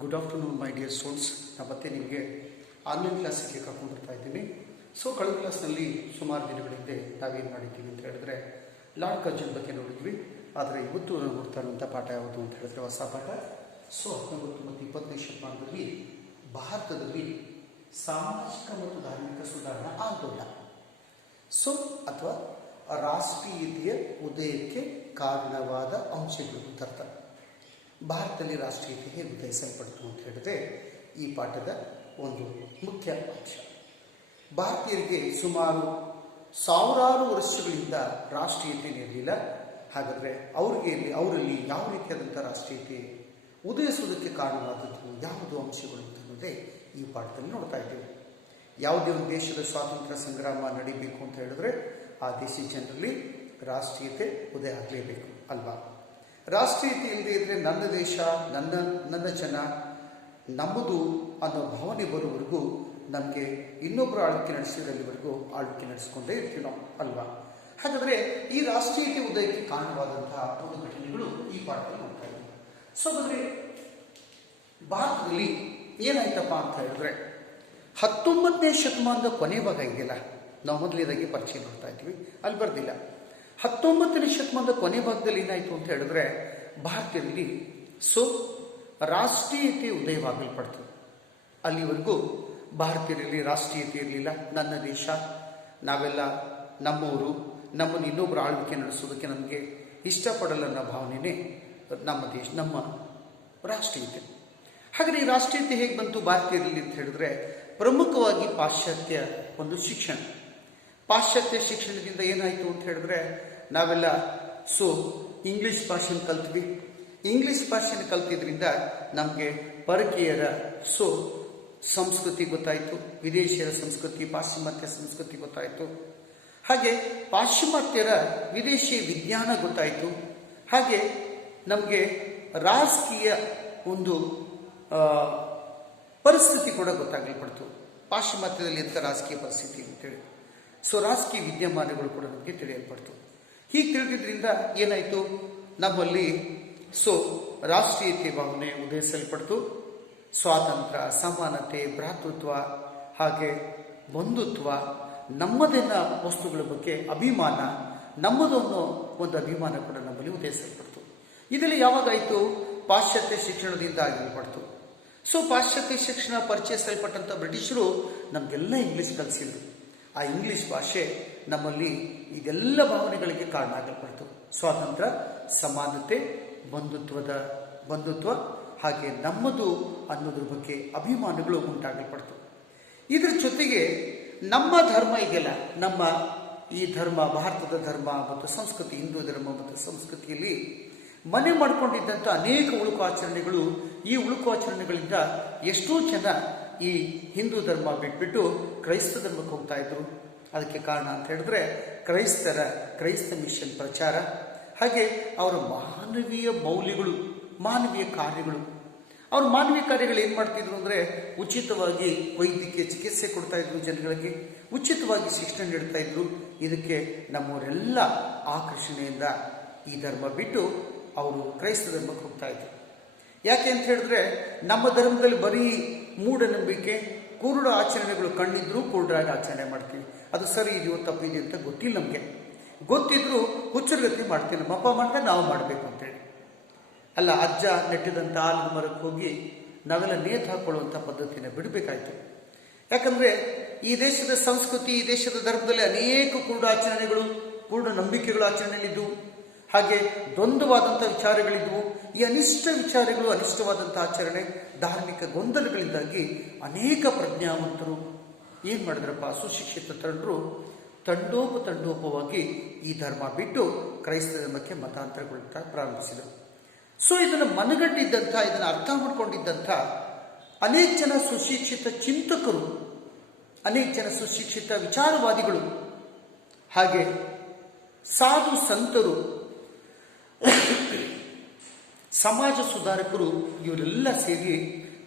Good afternoon my dear students. ನಾನು ಮತ್ತೆ ನಿಮಗೆ ಆನ್ಲೈನ್ ಕ್ಲಾಸಿಗೆ ಕರ್ಕೊಂಡು ಬರ್ತಾ ಇದ್ದೀನಿ. ಕಳೆದ ಕ್ಲಾಸ್ನಲ್ಲಿ ಸುಮಾರು ದಿನಗಳ ಹಿಂದೆ ನಾವೇನು ಮಾಡಿದ್ದೀವಿ ಅಂತ ಹೇಳಿದ್ರೆ ಲಾರ್ಡ್ ಕರ್ಜನ್ ಬಗ್ಗೆ ನೋಡಿದ್ವಿ. ಆದರೆ ಇವತ್ತು ನಾವು ನೋಡ್ತಾ ಇರುವಂಥ ಪಾಠ ಯಾವುದು ಅಂತ ಹೇಳಿದ್ರೆ ಹೊಸ ಪಾಠ. 19 ಮತ್ತು 20ನೇ ಶತಮಾನದಲ್ಲಿ ಭಾರತದಲ್ಲಿ ಸಾಮಾಜಿಕ ಮತ್ತು ಧಾರ್ಮಿಕ ಸುಧಾರಣಾ ಆಂದೋಲನ ಅಥವಾ ರಾಷ್ಟ್ರೀಯತೆಯ ಉದಯಕ್ಕೆ ಕಾರಣವಾದ ಅಂಶಗಳು ಅಂತ ಅರ್ಥ. ಭಾರತದಲ್ಲಿ ರಾಷ್ಟ್ರೀಯತೆ ಹೇಗೆ ಉದಯಿಸಲ್ಪಡ್ತು ಅಂತ ಹೇಳಿದ್ರೆ ಈ ಪಾಠದ ಒಂದು ಮುಖ್ಯ ಅಂಶ. ಭಾರತೀಯರಿಗೆ ಸುಮಾರು ಸಾವಿರಾರು ವರ್ಷಗಳಿಂದ ರಾಷ್ಟ್ರೀಯತೆ ಇರಲಿಲ್ಲ. ಹಾಗಾದರೆ ಅವರಲ್ಲಿ ಯಾವ ರೀತಿಯಾದಂಥ ರಾಷ್ಟ್ರೀಯತೆ ಉದಯಿಸುವುದಕ್ಕೆ ಕಾರಣವಾದದ್ದು ಯಾವುದು ಅಂಶಗಳು ಅಂತಂದರೆ ಈ ಪಾಠದಲ್ಲಿ ನೋಡ್ತಾ ಇದ್ದೇವೆ. ಯಾವುದೇ ಒಂದು ದೇಶದ ಸ್ವಾತಂತ್ರ್ಯ ಸಂಗ್ರಾಮ ನಡೀಬೇಕು ಅಂತ ಹೇಳಿದ್ರೆ ಆ ದೇಶದ ಜನರಲ್ಲಿ ರಾಷ್ಟ್ರೀಯತೆ ಉದಯ ಆಗಲೇಬೇಕು ಅಲ್ವಾ? ರಾಷ್ಟ್ರೀಯತೆ ಇಲ್ಲದೆ ಇದ್ದರೆ ನನ್ನ ದೇಶ, ನನ್ನ ಜನ, ನಮ್ಮದು ಅನ್ನೋ ಭಾವನೆ ಬರುವವರೆಗೂ ನಮಗೆ ಇನ್ನೊಬ್ಬರು ಆಳ್ವಿಕೆ ನಡೆಸಿರೋಲ್ಲಿವರೆಗೂ ಆಳ್ವಿಕೆ ನಡೆಸ್ಕೊಂಡೇ ಇರ್ತೀವಿ ನಾವು ಅಲ್ವಾ? ಹಾಗಾದರೆ ಈ ರಾಷ್ಟ್ರೀಯತೆ ಉದಯಕ್ಕೆ ಕಾರಣವಾದಂತಹ ಒಂದು ಘಟನೆಗಳು ಈ ಪಾಠದಲ್ಲಿ ನೋಡ್ತಾ ಇದ್ದೀವಿ. ಹಾಗಾದರೆ ಭಾರತದಲ್ಲಿ ಏನಾಯ್ತಪ್ಪ ಅಂತ ಹೇಳಿದ್ರೆ 19ನೇ ಶತಮಾನದ ಕೊನೆ ಭಾಗ ಇದೆಯಲ್ಲ, ನಾವು ಮೊದಲೇದಾಗಿ ಪರಿಚಯ ಮಾಡ್ತಾ ಇದ್ದೀವಿ, ಅಲ್ಲಿ ಬರ್ದಿಲ್ಲ. 19ನೇ ಶತಮಾನದ ಕೊನೆ ಭಾಗದಲ್ಲಿ ಏನಾಯಿತು ಅಂತ ಹೇಳಿದ್ರೆ ಭಾರತದಲ್ಲಿ ರಾಷ್ಟ್ರೀಯತೆ ಉದಯವಾಗಲ್ಪಡ್ತು. ಅಲ್ಲಿವರೆಗೂ ಭಾರತೀಯರಲ್ಲಿ ರಾಷ್ಟ್ರೀಯತೆ ಇರಲಿಲ್ಲ. ನನ್ನ ದೇಶ, ನಾವೆಲ್ಲ ನಮ್ಮವರು, ನಮ್ಮನ್ನು ಇನ್ನೊಬ್ಬರು ಆಳ್ವಿಕೆ ನಡೆಸೋದಕ್ಕೆ ನಮಗೆ ಇಷ್ಟಪಡಲ್ಲ ಅನ್ನೋ ಭಾವನೆಯೇ ನಮ್ಮ ದೇಶ, ನಮ್ಮ ರಾಷ್ಟ್ರೀಯತೆ. ಹಾಗಾದರೆ ಈ ರಾಷ್ಟ್ರೀಯತೆ ಹೇಗೆ ಬಂತು ಭಾರತೀಯರಲ್ಲಿ ಅಂತ ಹೇಳಿದ್ರೆ ಪ್ರಮುಖವಾಗಿ ಪಾಶ್ಚಾತ್ಯ ಒಂದು ಶಿಕ್ಷಣ. ಪಾಶ್ಚಾತ್ಯ ಶಿಕ್ಷಣದಿಂದ ಏನಾಯಿತು ಅಂತ ಹೇಳಿದ್ರೆ ನಾವೆಲ್ಲ ಇಂಗ್ಲಿಷ್ ಭಾಷೆನ ಕಲ್ತ್ವಿ. ಇಂಗ್ಲಿಷ್ ಭಾಷೆನ ಕಲ್ತಿದ್ರಿಂದ ನಮಗೆ ಪರಕೀಯರ ಸಂಸ್ಕೃತಿ ಗೊತ್ತಾಯಿತು, ವಿದೇಶಿಯರ ಸಂಸ್ಕೃತಿ, ಪಾಶ್ಚಿಮಾತ್ಯ ಸಂಸ್ಕೃತಿ ಗೊತ್ತಾಯಿತು. ಹಾಗೆ ಪಾಶ್ಚಿಮಾತ್ಯರ ವಿದೇಶಿ ವಿಜ್ಞಾನ ಗೊತ್ತಾಯಿತು. ಹಾಗೆ ನಮಗೆ ರಾಜಕೀಯ ಒಂದು ಪರಿಸ್ಥಿತಿ ಕೂಡ ಗೊತ್ತಾಗಲ್ಪಡ್ತು. ಪಾಶ್ಚಿಮಾತ್ಯದಲ್ಲಿ ಎಂಥ ರಾಜಕೀಯ ಪರಿಸ್ಥಿತಿ ಅಂತೇಳಿ ರಾಜಕೀಯ ವಿದ್ಯಮಾನಗಳು ಕೂಡ ನಮಗೆ ತಿಳಿಯಲ್ಪಡ್ತು. ಹೀಗೆ ತಿಳಿದಿದ್ರಿಂದ ಏನಾಯಿತು, ನಮ್ಮಲ್ಲಿ ರಾಷ್ಟ್ರೀಯತೆ ಭಾವನೆ ಉದಯಿಸಲ್ಪಡ್ತು. ಸ್ವಾತಂತ್ರ್ಯ, ಸಮಾನತೆ, ಭ್ರಾತೃತ್ವ, ಹಾಗೆ ಬಂಧುತ್ವ, ನಮ್ಮದನ್ನ ವಸ್ತುಗಳ ಬಗ್ಗೆ ಅಭಿಮಾನ, ನಮ್ಮದು ಅನ್ನೋ ಒಂದು ಅಭಿಮಾನ ಕೂಡ ನಮ್ಮಲ್ಲಿ ಉದಯಿಸಲ್ಪಡ್ತು. ಇದರಲ್ಲಿ ಯಾವಾಗಾಯಿತು? ಪಾಶ್ಚಾತ್ಯ ಶಿಕ್ಷಣದಿಂದ ಆಗಿಲ್ಪಡ್ತು. ಪಾಶ್ಚಾತ್ಯ ಶಿಕ್ಷಣ ಪರಿಚಯಿಸಲ್ಪಟ್ಟಂಥ ಬ್ರಿಟಿಷರು ನಮಗೆಲ್ಲ ಇಂಗ್ಲೀಷ್ ಕಲಿಸಿದ್ರು. ಆ ಇಂಗ್ಲೀಷ್ ಭಾಷೆ ನಮ್ಮಲ್ಲಿ ಇದೆಲ್ಲ ಭಾವನೆಗಳಿಗೆ ಕಾರಣ ಆಗಲ್ಪಡ್ತು. ಸ್ವಾತಂತ್ರ್ಯ, ಸಮಾನತೆ, ಬಂಧುತ್ವ, ಹಾಗೆ ನಮ್ಮದು ಅನ್ನೋದ್ರ ಬಗ್ಗೆ ಅಭಿಮಾನಗಳು ಉಂಟಾಗಲ್ಪಡ್ತು. ಇದರ ಜೊತೆಗೆ ನಮ್ಮ ಧರ್ಮ ಇದೆಯಲ್ಲ, ನಮ್ಮ ಈ ಧರ್ಮ, ಭಾರತದ ಧರ್ಮ ಮತ್ತು ಸಂಸ್ಕೃತಿ, ಹಿಂದೂ ಧರ್ಮ ಮತ್ತು ಸಂಸ್ಕೃತಿಯಲ್ಲಿ ಮನೆ ಮಾಡಿಕೊಂಡಿದ್ದಂಥ ಅನೇಕ ಉಳುಕು ಆಚರಣೆಗಳು, ಈ ಉಳುಕು ಆಚರಣೆಗಳಿಂದ ಎಷ್ಟೋ ಜನ ಈ ಹಿಂದೂ ಧರ್ಮ ಬಿಟ್ಬಿಟ್ಟು ಕ್ರೈಸ್ತ ಧರ್ಮಕ್ಕೆ ಹೋಗ್ತಾ ಇದ್ರು. ಅದಕ್ಕೆ ಕಾರಣ ಅಂತ ಹೇಳಿದ್ರೆ ಕ್ರೈಸ್ತ ಮಿಷನ್ ಪ್ರಚಾರ, ಹಾಗೆ ಅವರ ಮಾನವೀಯ ಮೌಲ್ಯಗಳು, ಮಾನವೀಯ ಕಾರ್ಯಗಳು. ಅವ್ರ ಮಾನವೀಯ ಕಾರ್ಯಗಳು ಏನು ಮಾಡ್ತಿದ್ರು ಅಂದರೆ ಉಚಿತವಾಗಿ ವೈದ್ಯಕೀಯ ಚಿಕಿತ್ಸೆ ಕೊಡ್ತಾ ಇದ್ರು ಜನಗಳಿಗೆ, ಉಚಿತವಾಗಿ ಶಿಕ್ಷಣ ನೀಡ್ತಾ ಇದ್ರು. ಇದಕ್ಕೆ ನಮ್ಮವರೆಲ್ಲ ಆಕರ್ಷಣೆಯಿಂದ ಈ ಧರ್ಮ ಬಿಟ್ಟು ಅವರು ಕ್ರೈಸ್ತ ಧರ್ಮಕ್ಕೆ ಹೋಗ್ತಾ ಇದ್ರು. ಯಾಕೆ ಅಂತ ಹೇಳಿದ್ರೆ ನಮ್ಮ ಧರ್ಮದಲ್ಲಿ ಬರೀ ಮೂಢನಂಬಿಕೆ, ಕುರುಡ ಆಚರಣೆಗಳು, ಕಣ್ಣಿದ್ರು ಕುರುಡರಾಗಿ ಆಚರಣೆ ಮಾಡ್ತೀವಿ. ಅದು ಸರಿ ಇದೆಯೋ ತಪ್ಪಿದೆ ಅಂತ ಗೊತ್ತಿಲ್ಲ ನಮಗೆ. ಗೊತ್ತಿದ್ರು ಹುಚ್ಚರಗತಿ ಮಾಡ್ತೀವಿ. ನಮ್ಮ ಅಪ್ಪ ಮಾಡಿದ್ರೆ ನಾವು ಮಾಡಬೇಕು ಅಂತೇಳಿ ಅಲ್ಲ. ಅಜ್ಜ ನೆಟ್ಟಿದಂಥ ಆಲದ ಮರಕ್ಕೆ ಹೋಗಿ ನಾವೆಲ್ಲ ನೇತು ಹಾಕೊಳ್ಳುವಂಥ ಪದ್ಧತಿನ ಬಿಡಬೇಕಾಯ್ತು. ಯಾಕಂದರೆ ಈ ದೇಶದ ಸಂಸ್ಕೃತಿ, ಈ ದೇಶದ ಧರ್ಮದಲ್ಲಿ ಅನೇಕ ಕುರುಡ ಆಚರಣೆಗಳು, ಕುರುಡ ನಂಬಿಕೆಗಳು ಆಚರಣೆಯಲ್ಲಿದ್ದವು. ಹಾಗೆ ದ್ವಂದ್ವವಾದಂಥ ವಿಚಾರಗಳಿದ್ವು. ಈ ಅನಿಷ್ಟ ವಿಚಾರಗಳು, ಅನಿಷ್ಟವಾದಂಥ ಆಚರಣೆ, ಧಾರ್ಮಿಕ ಗೊಂದಲಗಳಿಂದಾಗಿ ಅನೇಕ ಪ್ರಜ್ಞಾವಂತರು ಏನು ಮಾಡಿದ್ರಪ್ಪ, ಸುಶಿಕ್ಷಿತ ತರುಣರು ತಂಡೋಪವಾಗಿ ಈ ಧರ್ಮ ಬಿಟ್ಟು ಕ್ರೈಸ್ತ ಧರ್ಮಕ್ಕೆ ಮತಾಂತರಗೊಳ್ತಾ ಪ್ರಾರಂಭಿಸಿದರು. ಇದನ್ನು ಮನಗಂಡಿದ್ದಂಥ, ಇದನ್ನು ಅರ್ಥ ಮಾಡಿಕೊಂಡಿದ್ದಂಥ ಅನೇಕ ಜನ ಸುಶಿಕ್ಷಿತ ಚಿಂತಕರು, ಅನೇಕ ಜನ ಸುಶಿಕ್ಷಿತ ವಿಚಾರವಾದಿಗಳು, ಹಾಗೆ ಸಾಧು ಸಂತರು, ಸಮಾಜ ಸುಧಾರಕರು, ಇವರೆಲ್ಲ ಸೇರಿ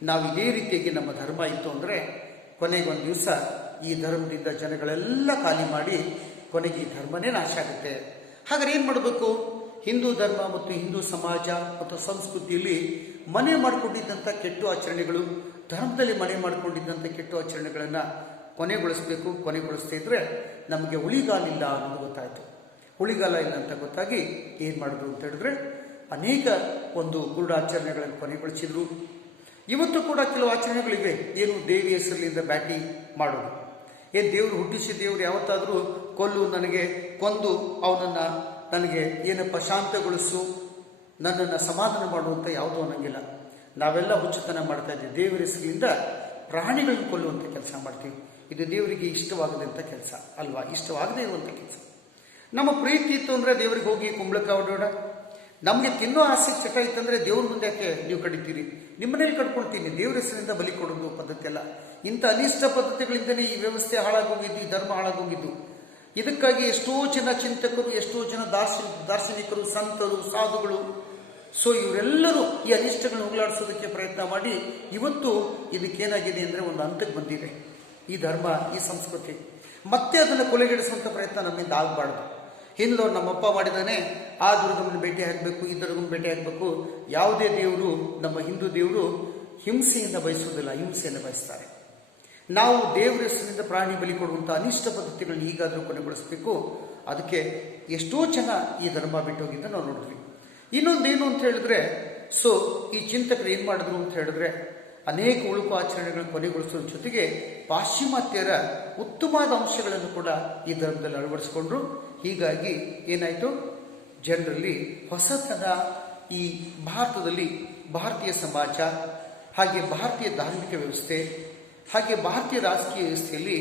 ನಾವು ಇದೇ ರೀತಿಯಾಗಿ ನಮ್ಮ ಧರ್ಮ ಇತ್ತು ಅಂದರೆ ಕೊನೆಗೊಂದು ದಿವಸ ಈ ಧರ್ಮದಿಂದ ಜನಗಳೆಲ್ಲ ಖಾಲಿ ಮಾಡಿ ಕೊನೆಗೆ ಈ ಧರ್ಮನೇ ನಾಶ ಆಗುತ್ತೆ. ಹಾಗಾದ್ರೆ ಏನು ಮಾಡಬೇಕು? ಹಿಂದೂ ಧರ್ಮ ಮತ್ತು ಹಿಂದೂ ಸಮಾಜ ಮತ್ತು ಸಂಸ್ಕೃತಿಯಲ್ಲಿ ಮನೆ ಮಾಡಿಕೊಂಡಿದ್ದಂಥ ಕೆಟ್ಟ ಆಚರಣೆಗಳು, ಧರ್ಮದಲ್ಲಿ ಮನೆ ಮಾಡಿಕೊಂಡಿದ್ದಂಥ ಕೆಟ್ಟ ಆಚರಣೆಗಳನ್ನು ಕೊನೆಗೊಳಿಸಬೇಕು. ಕೊನೆಗೊಳಿಸ್ತಾ ಇದ್ರೆ ನಮಗೆ ಉಳಿಗಾಲಿಲ್ಲ ಅನ್ನೋದು ಗೊತ್ತಾಯಿತು. ಉಳಿಗಾಲ ಇಲ್ಲ ಅಂತ ಗೊತ್ತಾಗಿ ಏನು ಮಾಡಿದ್ರು ಅಂತ ಹೇಳಿದ್ರೆ ಅನೇಕ ಒಂದು ಕುರುಡಾಚರಣೆಗಳನ್ನು ಕೊನೆಗೊಳಿಸಿದ್ರು. ಇವತ್ತು ಕೂಡ ಕೆಲವು ಆಚರಣೆಗಳಿವೆ. ಏನು ದೇವಿ ಹೆಸರಿನಿಂದ ಬ್ಯಾಟಿ ಮಾಡೋದು. ಏನು ದೇವರು ಹುಟ್ಟಿಸಿ ದೇವರು ಯಾವತ್ತಾದರೂ ಕೊಂದು ಅವನನ್ನು ನನಗೆ ಏನಪ್ಪ ಶಾಂತಗೊಳಿಸು, ನನ್ನನ್ನು ಸಮಾಧಾನ ಮಾಡುವಂಥ ಯಾವುದೂ ಅನ್ನಂಗಿಲ್ಲ. ನಾವೆಲ್ಲ ಹುಚ್ಚುತನ ಮಾಡ್ತಾ ಇದ್ದೀವಿ. ದೇವರ ಹೆಸರಿನಿಂದ ಪ್ರಾಣಿಗಳನ್ನು ಕೊಲ್ಲುವಂಥ ಕೆಲಸ ಮಾಡ್ತೀವಿ. ಇದು ದೇವರಿಗೆ ಇಷ್ಟವಾಗದಂಥ ಕೆಲಸ ಅಲ್ವಾ? ಇಷ್ಟವಾಗದೇ ಇರುವಂಥ ಕೆಲಸ. ನಮ್ಮ ಪ್ರೀತಿ ಇತ್ತು ಅಂದರೆ ದೇವರಿಗೆ ಹೋಗಿ ಕುಂಬಳಕ ಹೊಡೋಣ. ನಮಗೆ ತಿನ್ನೋ ಆಸೆ ಚಟ ಇತ್ತಂದರೆ ದೇವ್ರ ಮುಂದೆ ಯಾಕೆ ನೀವು ಕಡಿತೀರಿ? ನಿಮ್ಮನೇಲಿ ಕಡ್ಕೊಳ್ತೀನಿ. ದೇವ್ರ ಹೆಸರಿನಿಂದ ಬಲಿ ಕೊಡೋದು ಪದ್ಧತಿ ಅಲ್ಲ. ಇಂಥ ಅನಿಷ್ಟ ಪದ್ಧತಿಗಳಿಂದಲೇ ಈ ವ್ಯವಸ್ಥೆ ಹಾಳಾಗೋಗಿದ್ದು, ಈ ಧರ್ಮ ಹಾಳಾಗೋಗಿದ್ದು. ಇದಕ್ಕಾಗಿ ಎಷ್ಟೋ ಜನ ಚಿಂತಕರು, ಎಷ್ಟೋ ಜನ ದಾರ್ಶನಿಕರು, ಸಂತರು, ಸಾಧುಗಳು, ಇವರೆಲ್ಲರೂ ಈ ಅನಿಷ್ಟಗಳನ್ನು ಹೋಗಲಾಡಿಸೋದಕ್ಕೆ ಪ್ರಯತ್ನ ಮಾಡಿ ಇವತ್ತು ಇದಕ್ಕೇನಾಗಿದೆ ಅಂದರೆ ಒಂದು ಹಂತಕ್ಕೆ ಬಂದಿದೆ ಈ ಧರ್ಮ, ಈ ಸಂಸ್ಕೃತಿ. ಮತ್ತೆ ಅದನ್ನು ಕೊಲೆಗೆಡಿಸುವಂಥ ಪ್ರಯತ್ನ ನಮ್ಮಿಂದ ಆಗಬಾರ್ದು. ಹಿಂದೂ ನಮ್ಮಪ್ಪ ಮಾಡಿದಾನೆ, ಆ ದುರ್ಗಮ್ಮನ ಭೇಟಿ ಹಾಕಬೇಕು, ಈ ದುರ್ಗಮ್ಮನ ಭೇಟಿ ಹಾಕಬೇಕು. ಯಾವುದೇ ದೇವರು, ನಮ್ಮ ಹಿಂದೂ ದೇವರು ಹಿಂಸೆಯನ್ನು ಬಯಸುವುದಿಲ್ಲ, ಹಿಂಸೆಯನ್ನು ಬಯಸ್ತಾರೆ. ನಾವು ದೇವರ ಹೆಸರಿನಿಂದ ಪ್ರಾಣಿ ಬಲಿ ಕೊಡುವಂಥ ಅನಿಷ್ಟ ಪದ್ಧತಿಗಳನ್ನ ಈಗಾದರೂ ಕೊನೆಗೊಳಿಸಬೇಕು. ಅದಕ್ಕೆ ಎಷ್ಟೋ ಜನ ಈ ಧರ್ಮ ಬಿಟ್ಟೋಗಿದ್ದ ನಾವು ನೋಡಿದ್ವಿ. ಇನ್ನೊಂದೇನು ಅಂತ ಹೇಳಿದ್ರೆ, ಈ ಚಿಂತಕರು ಏನು ಮಾಡಿದ್ರು ಅಂತ ಹೇಳಿದ್ರೆ ಅನೇಕ ಉಳುಕು ಆಚರಣೆಗಳನ್ನು ಕೊನೆಗೊಳಿಸೋದ್ರ ಜೊತೆಗೆ ಪಾಶ್ಚಿಮಾತ್ಯರ ಉತ್ತಮವಾದ ಅಂಶಗಳನ್ನು ಕೂಡ ಈ ಧರ್ಮದಲ್ಲಿ ಅಳವಡಿಸಿಕೊಂಡ್ರು. ಹೀಗಾಗಿ ಏನಾಯಿತು, ಜನರಲ್ಲಿ ಹೊಸತನ ಈ ಭಾರತದಲ್ಲಿ ಭಾರತೀಯ ಸಮಾಜ, ಹಾಗೆ ಭಾರತೀಯ ಧಾರ್ಮಿಕ ವ್ಯವಸ್ಥೆ, ಹಾಗೆ ಭಾರತೀಯ ರಾಜಕೀಯ ವ್ಯವಸ್ಥೆಯಲ್ಲಿ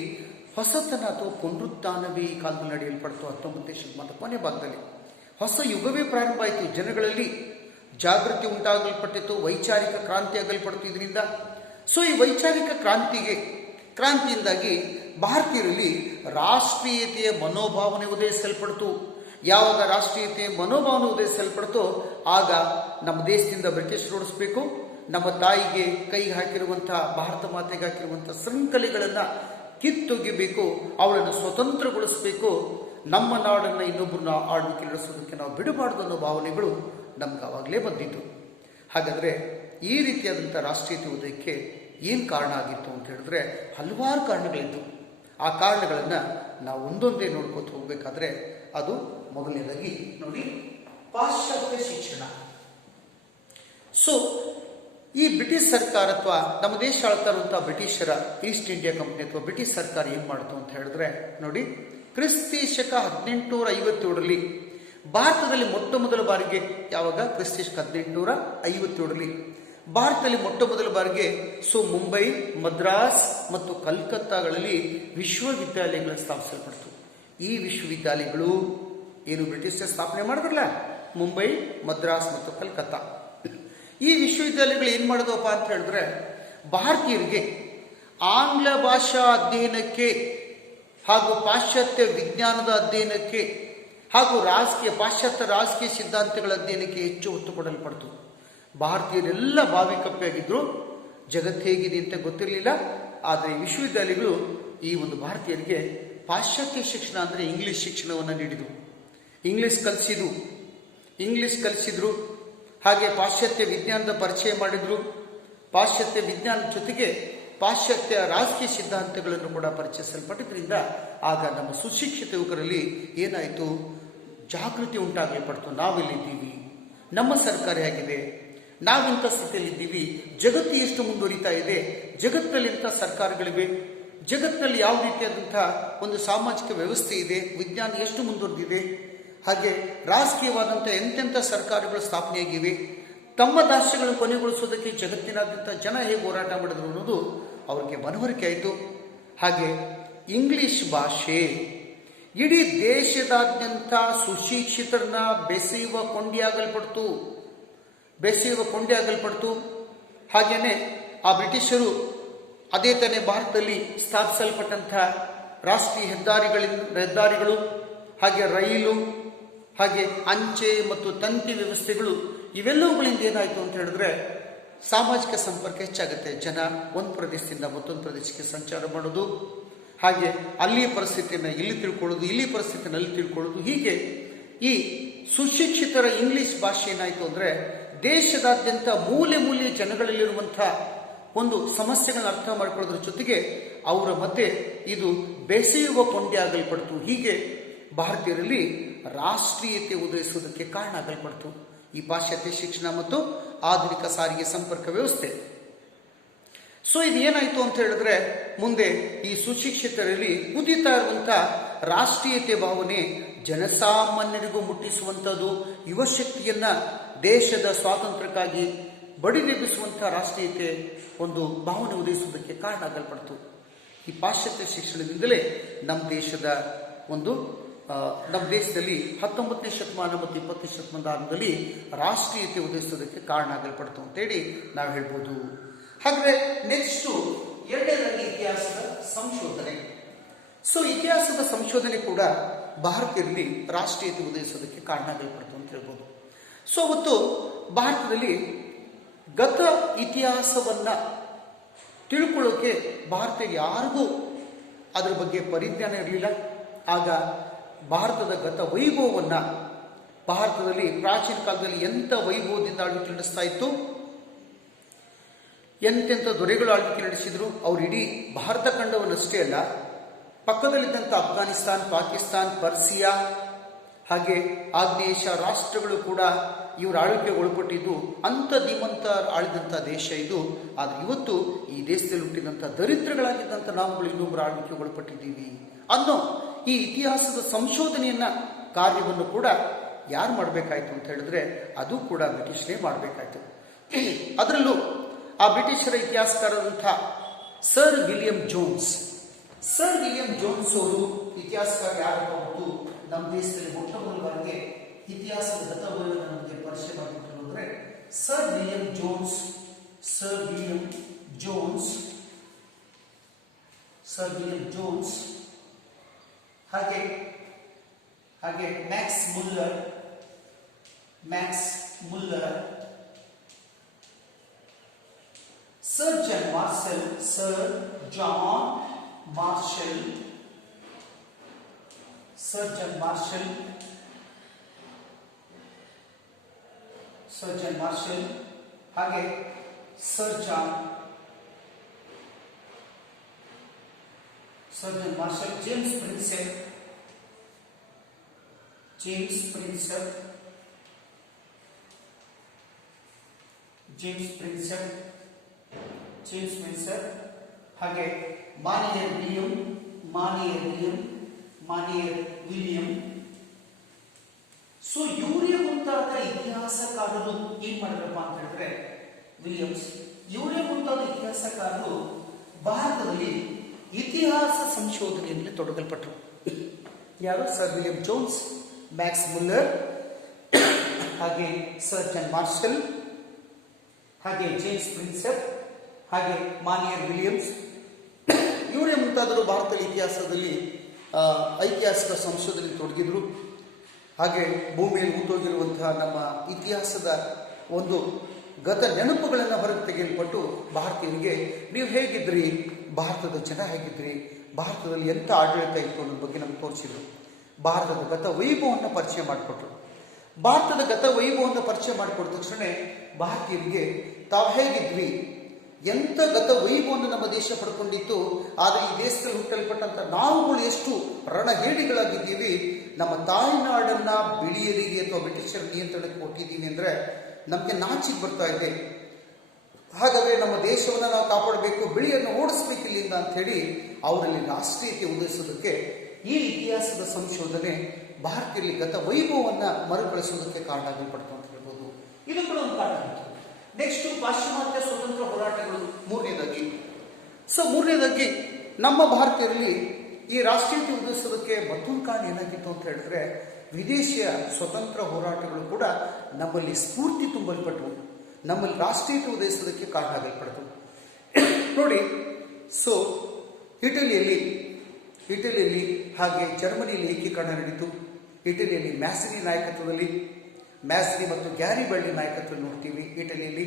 ಹೊಸತನ ಅಥವಾ ಪುನರುತ್ಥಾನವೇ ಈ ಕಾಲದಲ್ಲಿ ನಡೆಯಲ್ಪಡ್ತು. 19ನೇ ಶತಮಾನದ ಕೊನೆ ಭಾಗದಲ್ಲಿ ಹೊಸ ಯುಗವೇ ಪ್ರಾರಂಭ ಆಯಿತು. ಜನಗಳಲ್ಲಿ ಜಾಗೃತಿ ಉಂಟಾಗಲ್ಪಟ್ಟಿತ್ತು, ವೈಚಾರಿಕ ಕ್ರಾಂತಿ ಆಗಲ್ಪಡ್ತು ಇದರಿಂದ. ಈ ವೈಚಾರಿಕ ಕ್ರಾಂತಿಯಿಂದಾಗಿ ಭಾರತೀಯರಲ್ಲಿ ರಾಷ್ಟ್ರೀಯತೆಯ ಮನೋಭಾವನೆ ಉದಯಿಸಲ್ಪಡ್ತು. ಯಾವಾಗ ರಾಷ್ಟ್ರೀಯತೆಯ ಮನೋಭಾವನೆ ಉದಯಿಸಲ್ಪಡ್ತೋ ಆಗ ನಮ್ಮ ದೇಶದಿಂದ ಬ್ರಿಟಿಷರು ಓಡಿಸ್ಬೇಕು, ನಮ್ಮ ತಾಯಿಗೆ ಕೈಗೆ ಹಾಕಿರುವಂತಹ, ಭಾರತ ಮಾತೆಗೆ ಹಾಕಿರುವಂತಹ ಶೃಂಖಲೆಗಳನ್ನು ಕಿತ್ತೊಗಿಬೇಕು, ಅವಳನ್ನು ಸ್ವತಂತ್ರಗೊಳಿಸಬೇಕು, ನಮ್ಮ ನಾಡನ್ನು ಇನ್ನೊಬ್ಬರನ್ನ ಆಳ್ವಿಕೆ ನಡೆಸೋದಕ್ಕೆ ನಾವು ಬಿಡಬಾರ್ದು ಅನ್ನೋ ಭಾವನೆಗಳು ನಮ್ಗೆ ಆವಾಗಲೇ ಬಂದಿದ್ದು. ಹಾಗಾದರೆ ಈ ರೀತಿಯಾದಂಥ ರಾಷ್ಟ್ರೀಯತೆ ಉದಯಕ್ಕೆ ಏನು ಕಾರಣ ಆಗಿತ್ತು ಅಂತ ಹೇಳಿದ್ರೆ ಹಲವಾರು ಕಾರಣಗಳಿದ್ದು. ಆ ಕಾರಣಗಳನ್ನು ನಾವು ಒಂದೊಂದೇ ನೋಡ್ಕೊತ ಹೋಗ್ಬೇಕಾದ್ರೆ ಅದು ಮೊದಲನೇದಾಗಿ ನೋಡಿ, ಪಾಶ್ಚಾತ್ಯ ಶಿಕ್ಷಣ. ಈ ಬ್ರಿಟಿಷ್ ಸರ್ಕಾರ ಅಥವಾ ನಮ್ಮ ದೇಶ ಆಳ್ತಾ ಇರುವಂತಹ ಬ್ರಿಟಿಷರ ಈಸ್ಟ್ ಇಂಡಿಯಾ ಕಂಪನಿ ಅಥವಾ ಬ್ರಿಟಿಷ್ ಸರ್ಕಾರ ಏನು ಮಾಡಿತು ಅಂತ ಹೇಳಿದ್ರೆ ನೋಡಿ, ಕ್ರಿಸ್ತಿ ಶಕ 1857ರಲ್ಲಿ ಭಾರತದಲ್ಲಿ ಮೊಟ್ಟ ಮೊದಲ ಬಾರಿಗೆ, ಯಾವಾಗ ಕ್ರಿಸ್ತಿ ಶಕ 1857ರಲ್ಲಿ ಭಾರತದಲ್ಲಿ ಮೊಟ್ಟ ಮೊದಲ ಬಾರಿಗೆ ಮುಂಬೈ, ಮದ್ರಾಸ್ ಮತ್ತು ಕಲ್ಕತ್ತಾಗಳಲ್ಲಿ ವಿಶ್ವವಿದ್ಯಾಲಯಗಳನ್ನು ಸ್ಥಾಪಿಸಲ್ಪಡ್ತು. ಈ ವಿಶ್ವವಿದ್ಯಾಲಯಗಳು ಏನು ಬ್ರಿಟಿಷರು ಸ್ಥಾಪನೆ ಮಾಡಿದ್ರಲ್ಲ, ಮುಂಬೈ, ಮದ್ರಾಸ್ ಮತ್ತು ಕಲ್ಕತ್ತಾ, ಈ ವಿಶ್ವವಿದ್ಯಾಲಯಗಳು ಏನು ಮಾಡಿದವಪ್ಪ ಅಂತ ಹೇಳಿದ್ರೆ ಭಾರತೀಯರಿಗೆ ಆಂಗ್ಲ ಭಾಷಾ ಅಧ್ಯಯನಕ್ಕೆ ಹಾಗೂ ಪಾಶ್ಚಾತ್ಯ ವಿಜ್ಞಾನದ ಅಧ್ಯಯನಕ್ಕೆ ಹಾಗೂ ಪಾಶ್ಚಾತ್ಯ ರಾಜಕೀಯ ಸಿದ್ಧಾಂತಗಳ ಅಧ್ಯಯನಕ್ಕೆ ಹೆಚ್ಚು ಒತ್ತು ಕೊಡಲ್ಪಡ್ತು. ಭಾರತೀಯರೆಲ್ಲ ಬಾವಿ ಕಪ್ಪಿಯಾಗಿದ್ದರು. ಜಗತ್ತು ಹೇಗಿದೆ ಅಂತ ಗೊತ್ತಿರಲಿಲ್ಲ. ಆದರೆ ವಿಶ್ವವಿದ್ಯಾಲಯಗಳು ಈ ಒಂದು ಭಾರತೀಯರಿಗೆ ಪಾಶ್ಚಾತ್ಯ ಶಿಕ್ಷಣ ಅಂದರೆ ಇಂಗ್ಲಿಷ್ ಶಿಕ್ಷಣವನ್ನು ನೀಡಿದರು. ಇಂಗ್ಲಿಷ್ ಕಲಿಸಿದ್ರು. ಹಾಗೆ ಪಾಶ್ಚಾತ್ಯ ವಿಜ್ಞಾನದ ಪರಿಚಯ ಮಾಡಿದ್ರು. ಪಾಶ್ಚಾತ್ಯ ವಿಜ್ಞಾನದ ಜೊತೆಗೆ ಪಾಶ್ಚಾತ್ಯ ರಾಜಕೀಯ ಸಿದ್ಧಾಂತಗಳನ್ನು ಕೂಡ ಪರಿಚಯಿಸಲ್ಪಟ್ಟಿದ್ದರಿಂದ ಆಗ ನಮ್ಮ ಸುಶಿಕ್ಷಿತ ಯುವಕರಲ್ಲಿ ಏನಾಯಿತು, ಜಾಗೃತಿ ಉಂಟಾಗಲ್ಪಡ್ತು. ನಾವೆಲ್ಲಿದ್ದೀವಿ, ನಮ್ಮ ಸರ್ಕಾರ ಹೇಗಿದೆ, ನಾವಿಂಥ ಸ್ಥಿತಿಯಲ್ಲಿದ್ದೀವಿ, ಜಗತ್ತು ಎಷ್ಟು ಮುಂದುವರಿತಾ ಇದೆ, ಜಗತ್ತಿನಲ್ಲಿ ಇಂಥ ಸರ್ಕಾರಗಳಿವೆ, ಜಗತ್ತಿನಲ್ಲಿ ಯಾವ ರೀತಿಯಾದಂಥ ಒಂದು ಸಾಮಾಜಿಕ ವ್ಯವಸ್ಥೆ ಇದೆ, ವಿಜ್ಞಾನ ಎಷ್ಟು ಮುಂದುವರೆದಿದೆ, ಹಾಗೆ ರಾಜಕೀಯವಾದಂಥ ಎಂತೆಂಥ ಸರ್ಕಾರಗಳು ಸ್ಥಾಪನೆಯಾಗಿವೆ, ತಮ್ಮ ದಾಸ್ಯಗಳನ್ನು ಕೊನೆಗೊಳಿಸೋದಕ್ಕೆ ಜಗತ್ತಿನಾದ್ಯಂತ ಜನ ಹೇಗೆ ಹೋರಾಟ ಮಾಡಿದ್ರು ಅನ್ನೋದು ಅವ್ರಿಗೆ ಮನವರಿಕೆ ಆಯಿತು. ಹಾಗೆ ಇಂಗ್ಲಿಷ್ ಭಾಷೆ ಇಡೀ ದೇಶದಾದ್ಯಂತ ಸುಶಿಕ್ಷಿತರನ್ನ ಬೆಸೆಯುವ ಕೊಂಡಿಯಾಗಲ್ಪಡ್ತು. ಹಾಗೇನೆ ಆ ಬ್ರಿಟಿಷರು ಅದೇ ತಾನೇ ಭಾರತದಲ್ಲಿ ಸ್ಥಾಪಿಸಲ್ಪಟ್ಟಂಥ ರಾಷ್ಟ್ರೀಯ ಹೆದ್ದಾರಿಗಳು, ಹಾಗೆ ರೈಲು, ಹಾಗೆ ಅಂಚೆ ಮತ್ತು ತಂತಿ ವ್ಯವಸ್ಥೆಗಳು, ಇವೆಲ್ಲವುಗಳಿಂದ ಏನಾಯಿತು ಅಂತ ಹೇಳಿದ್ರೆ ಸಾಮಾಜಿಕ ಸಂಪರ್ಕ ಹೆಚ್ಚಾಗುತ್ತೆ. ಜನ ಒಂದು ಪ್ರದೇಶದಿಂದ ಮತ್ತೊಂದು ಪ್ರದೇಶಕ್ಕೆ ಸಂಚಾರ ಮಾಡೋದು, ಹಾಗೆ ಅಲ್ಲಿಯ ಪರಿಸ್ಥಿತಿಯನ್ನು ಇಲ್ಲಿ ತಿಳ್ಕೊಳ್ಳೋದು, ಇಲ್ಲಿ ಪರಿಸ್ಥಿತಿಯನ್ನು ಅಲ್ಲಿ ತಿಳ್ಕೊಳ್ಳೋದು, ಹೀಗೆ ಈ ಸುಶಿಕ್ಷಿತರ ಇಂಗ್ಲಿಷ್ ಭಾಷೆ ಏನಾಯಿತು ಅಂದರೆ ದೇಶದಾದ್ಯಂತ ಮೂಲೆ ಮೂಲೆಯ ಜನಗಳಲ್ಲಿರುವಂಥ ಒಂದು ಸಮಸ್ಯೆಗಳನ್ನ ಅರ್ಥ ಮಾಡ್ಕೊಳ್ಳೋದ್ರ ಜೊತೆಗೆ ಅವರ ಮಧ್ಯೆ ಇದು ಬೆಸೆಯುವ ಕೊಂಡಿ ಆಗಲ್ಪಡ್ತು. ಹೀಗೆ ಭಾರತೀಯರಲ್ಲಿ ರಾಷ್ಟ್ರೀಯತೆ ಉದಯಿಸುವುದಕ್ಕೆ ಕಾರಣ ಆಗಲ್ಪಡ್ತು ಈ ಪಾಶ್ಚಾತ್ಯ ಶಿಕ್ಷಣ ಮತ್ತು ಆಧುನಿಕ ಸಾರಿಗೆ ಸಂಪರ್ಕ ವ್ಯವಸ್ಥೆ. ಸೊ ಇದು ಏನಾಯಿತು ಅಂತ ಹೇಳಿದ್ರೆ ಮುಂದೆ ಈ ಸುಶಿಕ್ಷಿತರಲ್ಲಿ ಕುದಿತಾ ಇರುವಂಥ ರಾಷ್ಟ್ರೀಯತೆ ಭಾವನೆ ಜನಸಾಮಾನ್ಯರಿಗೂ ಮುಟ್ಟಿಸುವಂಥದ್ದು, ಯುವಶಕ್ತಿಯನ್ನ ದೇಶದ ಸ್ವಾತಂತ್ರ್ಯಕ್ಕಾಗಿ ಬಡಿದೆಬ್ಬಿಸುವಂಥ ರಾಷ್ಟ್ರೀಯತೆ ಒಂದು ಭಾವನೆ ಉದಯಿಸುವುದಕ್ಕೆ ಕಾರಣ ಆಗಲ್ಪಡ್ತು. ಈ ಪಾಶ್ಚಾತ್ಯ ಶಿಕ್ಷಣದಿಂದಲೇ ನಮ್ಮ ದೇಶದಲ್ಲಿ 19ನೇ ಶತಮಾನ ಮತ್ತು 20ನೇ ಶತಮಾನದಲ್ಲಿ ರಾಷ್ಟ್ರೀಯತೆ ಉದಯಿಸುವುದಕ್ಕೆ ಕಾರಣ ಆಗಲ್ಪಡ್ತು ಅಂತೇಳಿ ನಾವು ಹೇಳ್ಬೋದು. ಹಾಗಾದ್ರೆ ನೆಕ್ಸ್ಟು ಎರಡನೇದಾಗಿ ಇತಿಹಾಸದ ಸಂಶೋಧನೆ. ಸೊ ಇತಿಹಾಸದ ಸಂಶೋಧನೆ ಕೂಡ ಭಾರತೀಯರಲ್ಲಿ ರಾಷ್ಟ್ರೀಯತೆ ಉದಯಿಸೋದಕ್ಕೆ ಕಾರಣ ಆಗಲ್ಪಡ್ತು ಅಂತ ಹೇಳ್ಬೋದು. ಸೊ ಅವತ್ತು ಭಾರತದಲ್ಲಿ ಗತ ಇತಿಹಾಸವನ್ನ ತಿಳ್ಕೊಳ್ಳೋಕೆ ಭಾರತೀಯರು ಯಾರಿಗೂ ಅದ್ರ ಬಗ್ಗೆ ಪರಿಜ್ಞಾನ ಇರಲಿಲ್ಲ. ಆಗ ಭಾರತದ ಗತ ವೈಭವವನ್ನು, ಭಾರತದಲ್ಲಿ ಪ್ರಾಚೀನ ಕಾಲದಲ್ಲಿ ಎಂಥ ವೈಭವದಿಂದ ಆಳ್ವಿಕೆ ನಡೆಸ್ತಾ ಇತ್ತು, ಎಂತೆಂಥ ದೊರೆಗಳು ಆಳ್ವಿಕೆ ನಡೆಸಿದ್ರು, ಅವರು ಇಡೀ ಭಾರತ ಖಂಡವನ್ನಷ್ಟೇ ಅಲ್ಲ, ಪಕ್ಕದಲ್ಲಿದ್ದಂಥ ಅಫ್ಘಾನಿಸ್ತಾನ್, ಪಾಕಿಸ್ತಾನ್, ಪರ್ಸಿಯಾ ಹಾಗೆ ಆಗ್ನೇಯ ರಾಷ್ಟ್ರಗಳು ಕೂಡ ಇವರು ಆಳ್ವಿಕೆಗೆ ಒಳಪಟ್ಟಿದ್ದು ಅಂಥ ಧೀಮಂತ ಆಳಿದಂಥ ದೇಶ ಇದು. ಆದರೆ ಇವತ್ತು ಈ ದೇಶದಲ್ಲಿ ಹುಟ್ಟಿದಂಥ ದರಿದ್ರಗಳಾಗಿದ್ದಂಥ ನಾವುಗಳು ಇನ್ನೊಬ್ಬರ ಆಳ್ವಿಕೆಗೆ ಒಳಪಟ್ಟಿದ್ದೀವಿ ಅನ್ನೋ ಈ ಇತಿಹಾಸದ ಸಂಶೋಧನೆಯನ್ನ ಕಾರ್ಯವನ್ನು ಕೂಡ ಯಾರು ಮಾಡಬೇಕಾಯ್ತು ಅಂತ ಹೇಳಿದ್ರೆ ಅದು ಕೂಡ ಬ್ರಿಟಿಷರೇ ಮಾಡಬೇಕಾಯ್ತು. ಅದರಲ್ಲೂ ಆ ಬ್ರಿಟಿಷರ ಇತಿಹಾಸಕಾರರಂಥ ಸರ್ ವಿಲಿಯಂ ಜೋನ್ಸ್ ಅವರು ಇತಿಹಾಸಕಾರ ಯಾರಪ್ಪ ಮತ್ತು ನಮ್ಮ ದೇಶದಲ್ಲಿ ಮೊಟ್ಟ ಮೊದಲ ಬಾರಿಗೆ ಇತಿಹಾಸದ ಗತವನ್ನು ನಮಗೆ ಪರಿಚಯ ಮಾಡಿಕೊಟ್ಟರು ಅಂದರೆ ಸರ್ ವಿಲಿಯಂ ಜೋನ್ಸ್ ಹಾಗೆ Max Muller, sir John Marshall ಹಾಗೆ sir John Marshall, James Prinsep ಹಾಗೆ ಮಾನಿಯರ್ ವಿಲಿಯಂ. ಸೊ ಇವರೇ ಮುಂತಾದ ಇತಿಹಾಸಕಾರರು ಏನ್ ಮಾಡಿದ್ರಪ್ಪ ಅಂತ ಹೇಳಿದ್ರೆ ಇವರೇ ಮುಂತಾದ ಇತಿಹಾಸಕಾರರು ಭಾರತದಲ್ಲಿ ಇತಿಹಾಸ ಸಂಶೋಧನೆಯಲ್ಲಿ ತೊಡಗಲ್ಪಟ್ಟರು. ಯಾರು? Sir William Jones, Max Muller ಹಾಗೆ ಸರ್ ಜಾನ್ ಮಾರ್ಷಲ್ ಹಾಗೆ ಜೇಮ್ಸ್ ಪ್ರಿನ್ಸೆಪ್ ಹಾಗೆ ಮಾನಿಯರ್ ವಿಲಿಯಮ್ಸ್. ಇವರೇ ಮುಂತಾದರು ಭಾರತದ ಇತಿಹಾಸದಲ್ಲಿ ಐತಿಹಾಸಿಕ ಸಂಶೋಧನೆ ತೊಡಗಿದ್ರು. ಹಾಗೆ ಭೂಮಿಯಲ್ಲಿ ಹೂತೋಗಿರುವಂತಹ ನಮ್ಮ ಇತಿಹಾಸದ ಒಂದು ಗತ ನೆನಪುಗಳನ್ನು ಹೊರಗೆ ತೆಗೆಯಲ್ಪಟ್ಟು ಭಾರತೀಯರಿಗೆ ನೀವು ಹೇಗಿದ್ರಿ, ಭಾರತದ ಜನ ಹೇಗಿದ್ರಿ, ಭಾರತದಲ್ಲಿ ಎಂಥ ಆಡಳಿತ ಇತ್ತು ಅನ್ನೋದ್ರ ಬಗ್ಗೆ ನಮ್ಗೆ ತೋರಿಸಿದ್ರು. ಭಾರತದ ಗತ ವೈಭವವನ್ನು ಪರಿಚಯ ಮಾಡಿಕೊಟ್ರು. ಭಾರತದ ಗತ ವೈಭವವನ್ನು ಪರಿಚಯ ಮಾಡಿಕೊಟ್ಟ ತಕ್ಷಣ ಭಾರತೀಯರಿಗೆ ತಾವು ಹೇಗಿದ್ವಿ, ಎಂಥ ಗತ ವೈಭವವನ್ನು ನಮ್ಮ ದೇಶ ಪಡ್ಕೊಂಡಿತ್ತು, ಆದರೆ ಈ ದೇಶದಲ್ಲಿ ಹುಟ್ಟಲ್ಪಟ್ಟಂಥ ನಾವುಗಳು ಎಷ್ಟು ರಣಹೇಡಿಗಳಾಗಿದ್ದೀವಿ, ನಮ್ಮ ತಾಯ್ನಾಡನ್ನ ಬಿಳಿಯರಿಗೆ ಅಥವಾ ಬ್ರಿಟಿಷರ ನಿಯಂತ್ರಣಕ್ಕೆ ಕೊಟ್ಟಿದ್ದೀವಿ ಅಂದರೆ ನಮಗೆ ನಾಚಿಕೆ ಬರ್ತಾ ಇದೆ. ಹಾಗಾದರೆ ನಮ್ಮ ದೇಶವನ್ನು ನಾವು ಕಾಪಾಡಬೇಕು, ಬಿಳಿಯನ್ನು ಓಡಿಸ್ಬೇಕು ಇಲ್ಲಿಂದ ಅಂತ ಹೇಳಿ ಅವರಲ್ಲಿ ರಾಷ್ಟ್ರೀಯತೆ ಉದಯಿಸೋದಕ್ಕೆ ಈ ಇತಿಹಾಸದ ಸಂಶೋಧನೆ ಭಾರತೀಯರಲ್ಲಿ ಗತ ವೈಭವವನ್ನು ಮರುಕಳಿಸೋದಕ್ಕೆ ಕಾರಣ ಆಗಲ್ಪಡ್ತು ಅಂತ ಹೇಳ್ಬೋದು. ಇದು ಕೂಡ ಒಂದು ಕಾರಣ ಆಯಿತು. ನೆಕ್ಸ್ಟ್ ಪಾಶ್ಚಿಮಾತ್ಯ ಸ್ವತಂತ್ರ ಹೋರಾಟಗಳು ಮೂರನೇದಾಗಿ ನಮ್ಮ ಭಾರತೀಯರಲ್ಲಿ ಈ ರಾಷ್ಟ್ರೀಯತೆ ಉದಯಿಸೋದಕ್ಕೆ ಮತ್ತೊಂದು ಕಾರಣ ಏನಾಗಿತ್ತು ಅಂತ ಹೇಳಿದ್ರೆ ವಿದೇಶಿಯ ಸ್ವತಂತ್ರ ಹೋರಾಟಗಳು ಕೂಡ ನಮ್ಮಲ್ಲಿ ಸ್ಫೂರ್ತಿ ತುಂಬಲ್ಪಟ್ಟವು, ನಮ್ಮಲ್ಲಿ ರಾಷ್ಟ್ರೀಯತೆ ಉದಯಿಸೋದಕ್ಕೆ ಕಾರಣ ಆಗಲ್ಪಡ್ತು. ನೋಡಿ, ಸೊ ಇಟಲಿಯಲ್ಲಿ ಹಾಗೆ ಜರ್ಮನಿಯಲ್ಲಿ ಏಕೀಕರಣ ನಡೀತು. ಇಟಲಿಯಲ್ಲಿ ಮ್ಯಾಸಿನಿ ಮತ್ತು ಗ್ಯಾರಿಬಲ್ಡಿ ನಾಯಕತ್ವವನ್ನು ನೋಡ್ತೀವಿ ಇಟಲಿಯಲ್ಲಿ.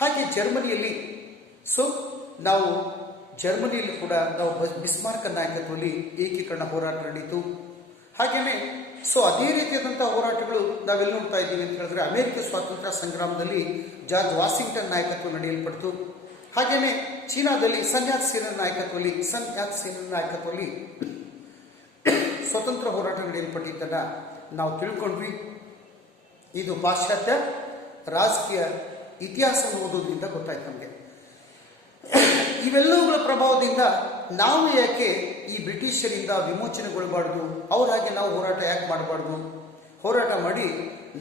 ಹಾಗೆ ಜರ್ಮನಿಯಲ್ಲಿ ಕೂಡ ನಾವು ಬಿಸ್ಮಾರ್ಕ್ ನಾಯಕತ್ವದಲ್ಲಿ ಏಕೀಕರಣ ಹೋರಾಟ ನಡೀತು. ಹಾಗೆಯೇ ಸೊ ಅದೇ ರೀತಿಯಾದಂತಹ ಹೋರಾಟಗಳು ನಾವೆಲ್ಲಿ ನೋಡ್ತಾ ಇದ್ದೀವಿ ಅಂತ ಹೇಳಿದ್ರೆ ಅಮೆರಿಕ ಸ್ವಾತಂತ್ರ್ಯ ಸಂಗ್ರಾಮದಲ್ಲಿ ಜಾರ್ಜ್ ವಾಷಿಂಗ್ಟನ್ ನಾಯಕತ್ವ ನಡೆಯಲ್ಪಡ್ತು. ಹಾಗೇನೆ ಚೀನಾದಲ್ಲಿ ಸನ್ ಯಾತ್ ಸೇನನ ನಾಯಕತ್ವದಲ್ಲಿ ಸ್ವತಂತ್ರ ಹೋರಾಟ ನಡೆಯಲ್ಪಟ್ಟಿದ್ದನ್ನ ನಾವು ತಿಳ್ಕೊಂಡ್ವಿ. ಇದು ಪಾಶ್ಚಾತ್ಯ ರಾಜಕೀಯ ಇತಿಹಾಸವನ್ನು ಓದೋದ್ರಿಂದ ಗೊತ್ತಾಯ್ತು ನಮಗೆ. ಇವೆಲ್ಲವುಗಳ ಪ್ರಭಾವದಿಂದ ನಾವು ಯಾಕೆ ಈ ಬ್ರಿಟಿಷರಿಂದ ವಿಮೋಚನೆಗೊಳ್ಳಬಾರ್ದು, ಅವ್ರ ಹಾಗೆ ನಾವು ಹೋರಾಟ ಯಾಕೆ ಮಾಡಬಾರ್ದು? ಹೋರಾಟ ಮಾಡಿ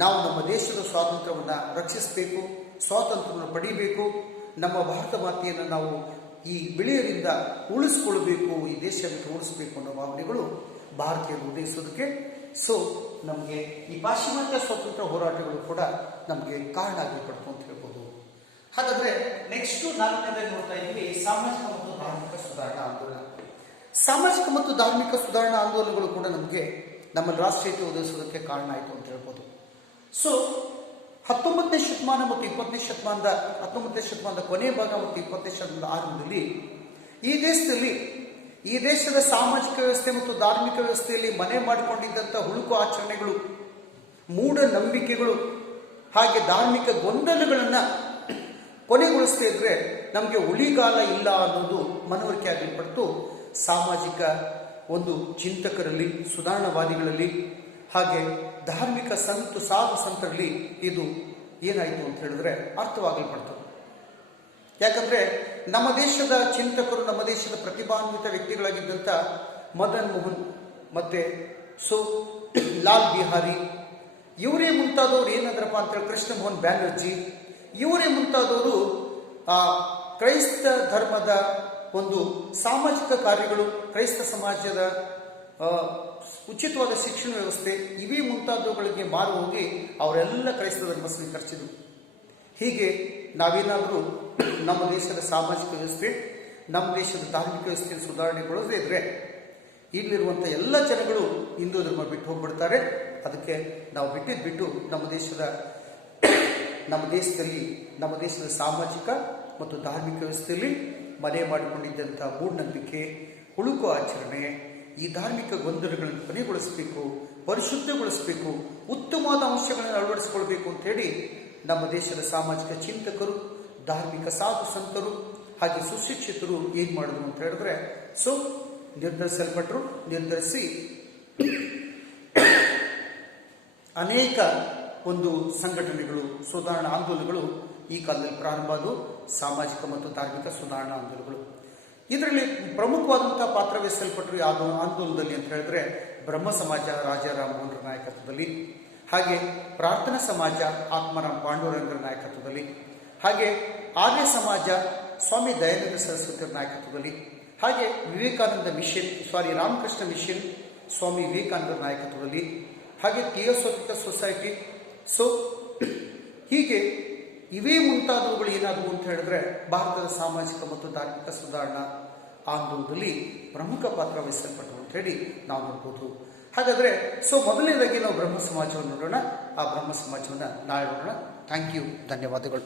ನಾವು ನಮ್ಮ ದೇಶದ ಸ್ವಾತಂತ್ರ್ಯವನ್ನು ರಕ್ಷಿಸಬೇಕು, ಸ್ವಾತಂತ್ರ್ಯವನ್ನು ಪಡಿಬೇಕು, ನಮ್ಮ ಭಾರತ ಮಾತೆಯನ್ನು ನಾವು ಈ ಬಿಳಿಯರಿಂದ ಉಳಿಸ್ಕೊಳ್ಬೇಕು, ಈ ದೇಶಕ್ಕೆ ಉಳಿಸ್ಬೇಕು ಅನ್ನೋ ಭಾವನೆಗಳು ಭಾರತೀಯರು ಉದಯಿಸೋದಕ್ಕೆ ಸೊ ನಮಗೆ ಈ ಪಾಶ್ಚಿಮಾತ್ಯ ಸ್ವಾತಂತ್ರ್ಯ ಹೋರಾಟಗಳು ಕೂಡ ನಮಗೆ ಕಾರಣ ಆಗಲ್ಪಡ್ತು ಅಂತ ಹೇಳ್ಬೋದು. ಹಾಗಾದ್ರೆ ನೆಕ್ಸ್ಟ್ 4ನೇದಾಗಿ ನೋಡ್ತಾ ಇದ್ದೀವಿ ಸಾಮಾಜಿಕ ಮತ್ತು ಧಾರ್ಮಿಕ ಸುಧಾರಣಾ ಆಂದೋಲನ. ಸಾಮಾಜಿಕ ಮತ್ತು ಧಾರ್ಮಿಕ ಸುಧಾರಣಾ ಆಂದೋಲನಗಳು ಕೂಡ ನಮಗೆ ನಮ್ಮ ರಾಷ್ಟ್ರೀಯತೆ ಉದಯಿಸೋದಕ್ಕೆ ಕಾರಣ ಆಯಿತು ಅಂತ ಹೇಳ್ಬೋದು. ಸೊ 19ನೇ ಶತಮಾನ ಮತ್ತು 20ನೇ ಶತಮಾನದ 19ನೇ ಶತಮಾನದ ಕೊನೆಯ ಭಾಗ ಮತ್ತು 20ನೇ ಶತಮಾನದ ಆರಂಭದಲ್ಲಿ ಈ ದೇಶದ ಸಾಮಾಜಿಕ ವ್ಯವಸ್ಥೆ ಮತ್ತು ಧಾರ್ಮಿಕ ವ್ಯವಸ್ಥೆಯಲ್ಲಿ ಮನೆ ಮಾಡಿಕೊಂಡಿದ್ದಂಥ ಹುಳುಕು ಆಚರಣೆಗಳು, ಮೂಢನಂಬಿಕೆಗಳು ಹಾಗೆ ಧಾರ್ಮಿಕ ಗೊಂದಲಗಳನ್ನು ಕೊನೆಗೊಳಿಸ್ತಾ ಇದ್ರೆ ನಮಗೆ ಉಳಿಗಾಲ ಇಲ್ಲ ಅನ್ನೋದು ಮನವರಿಕೆ ಆಗಲ್ಪಟ್ಟು ಸಾಮಾಜಿಕ ಒಂದು ಚಿಂತಕರಲ್ಲಿ, ಸುಧಾರಣಾವಾದಿಗಳಲ್ಲಿ ಹಾಗೆ ಧಾರ್ಮಿಕ ಸಾಧು ಸಂತರಲ್ಲಿ ಇದು ಏನಾಯಿತು ಅಂತ ಹೇಳಿದ್ರೆ ಅರ್ಥವಾಗಲ್ಪಡ್ತು. ಯಾಕಂದ್ರೆ ನಮ್ಮ ದೇಶದ ಚಿಂತಕರು, ನಮ್ಮ ದೇಶದ ಪ್ರತಿಭಾನ್ವಿತ ವ್ಯಕ್ತಿಗಳಾಗಿದ್ದಂಥ ಮದನ್ ಮೋಹನ್ ಮತ್ತೆ ಲಾಲ್ ಬಿಹಾರಿ ಇವರೇ ಮುಂತಾದವರು ಏನಾದ್ರಪ್ಪ ಅಂತೇಳಿ ಕೃಷ್ಣ ಮೋಹನ್ ಬ್ಯಾನರ್ಜಿ ಇವರೇ ಮುಂತಾದವರು ಕ್ರೈಸ್ತ ಧರ್ಮದ ಒಂದು ಸಾಮಾಜಿಕ ಕಾರ್ಯಗಳು, ಕ್ರೈಸ್ತ ಸಮಾಜದ ಉಚಿತವಾದ ಶಿಕ್ಷಣ ವ್ಯವಸ್ಥೆ ಇವೇ ಮುಂತಾದವುಗಳಿಗೆ ಮಾರು ಹೋಗಿ ಅವರೆಲ್ಲ ಕ್ರೈಸ್ತ ಧರ್ಮ ಸ್ವೀಕರಿಸಿದರು. ಹೀಗೆ ನಾವೇನಾದರೂ ನಮ್ಮ ದೇಶದ ಸಾಮಾಜಿಕ ವ್ಯವಸ್ಥೆ, ನಮ್ಮ ದೇಶದ ಧಾರ್ಮಿಕ ವ್ಯವಸ್ಥೆಯನ್ನು ಸುಧಾರಣೆಗೊಳ್ಳದೇ ಇದ್ರೆ ಇಲ್ಲಿರುವಂಥ ಎಲ್ಲ ಜನಗಳು ಹಿಂದೂ ಧರ್ಮ ಬಿಟ್ಟು ಹೋಗ್ಬಿಡ್ತಾರೆ. ಅದಕ್ಕೆ ನಾವು ಬಿಟ್ಟು ನಮ್ಮ ದೇಶದ ಸಾಮಾಜಿಕ ಮತ್ತು ಧಾರ್ಮಿಕ ವ್ಯವಸ್ಥೆಯಲ್ಲಿ ಮನೆ ಮಾಡಿಕೊಂಡಿದ್ದಂಥ ಮೂಢನಂಬಿಕೆ, ಹುಳುಕು ಆಚರಣೆ, ಈ ಧಾರ್ಮಿಕ ಗೊಂದಲಗಳನ್ನು ಕೊನೆಗೊಳಿಸಬೇಕು, ಪರಿಶುದ್ಧಗೊಳಿಸಬೇಕು, ಉತ್ತಮವಾದ ಅಂಶಗಳನ್ನು ಅಳವಡಿಸಿಕೊಳ್ಬೇಕು ಅಂತ ಹೇಳಿ ನಮ್ಮ ದೇಶದ ಸಾಮಾಜಿಕ ಚಿಂತಕರು, ಧಾರ್ಮಿಕ ಸಾಧು ಸಂತರು ಹಾಗೆ ಸುಶಿಕ್ಷಿತರು ಏನ್ ಮಾಡಿದ್ರು ಅಂತ ಹೇಳಿದ್ರೆ ನಿರ್ಧರಿಸಿ ಅನೇಕ ಒಂದು ಸಂಘಟನೆಗಳು, ಸುಧಾರಣಾ ಆಂದೋಲನಗಳು ಈ ಕಾಲದಲ್ಲಿ ಪ್ರಾರಂಭ ಆದವು. ಸಾಮಾಜಿಕ ಮತ್ತು ಧಾರ್ಮಿಕ ಸುಧಾರಣಾ ಆಂದೋಲನಗಳು ಇದರಲ್ಲಿ ಪ್ರಮುಖವಾದಂತಹ ಪಾತ್ರ ವಹಿಸಲ್ಪಟ್ಟರು ಯಾವ ಆಂದೋಲನದಲ್ಲಿ ಅಂತ ಹೇಳಿದ್ರೆ ಬ್ರಹ್ಮ ಸಮಾಜ ರಾಜಾರಾಮ್ ಮೋಹನ್ರ ನಾಯಕತ್ವದಲ್ಲಿ, ಹಾಗೆ ಪ್ರಾರ್ಥನಾ ಸಮಾಜ ಆತ್ಮಾರಾಮ್ ಪಾಂಡುರಂಗರ ನಾಯಕತ್ವದಲ್ಲಿ, ಹಾಗೆ ಆರ್ಯ ಸಮಾಜ ಸ್ವಾಮಿ ದಯಾನಂದ ಸರಸ್ವತಿಯ ನಾಯಕತ್ವದಲ್ಲಿ, ಹಾಗೆ ರಾಮಕೃಷ್ಣ ಮಿಷನ್ ಸ್ವಾಮಿ ವಿವೇಕಾನಂದರ ನಾಯಕತ್ವದಲ್ಲಿ, ಹಾಗೆ ಥಿಯೋಸೋಫಿಕಲ್ ಸೊಸೈಟಿ. ಹೀಗೆ ಇವೇ ಮುಂತಾದವುಗಳು ಏನಾದವು ಅಂತ ಹೇಳಿದ್ರೆ ಭಾರತದ ಸಾಮಾಜಿಕ ಮತ್ತು ಧಾರ್ಮಿಕ ಸುಧಾರಣಾ ಆಂದೋಲನದಲ್ಲಿ ಪ್ರಮುಖ ಪಾತ್ರ ವಹಿಸಲ್ಪಟ್ಟರು ಅಂತ ಹೇಳಿ ನಾವು ನೋಡ್ಬೋದು. ಹಾಗಾದ್ರೆ ಮೊದಲನೇದಾಗಿ ನಾವು ಬ್ರಹ್ಮ ಸಮಾಜವನ್ನು ನೋಡೋಣ. ಆ ಬ್ರಹ್ಮ ಸಮಾಜವನ್ನು ನಾಳೆ ನೋಡೋಣ. ಥ್ಯಾಂಕ್ ಯು, ಧನ್ಯವಾದಗಳು.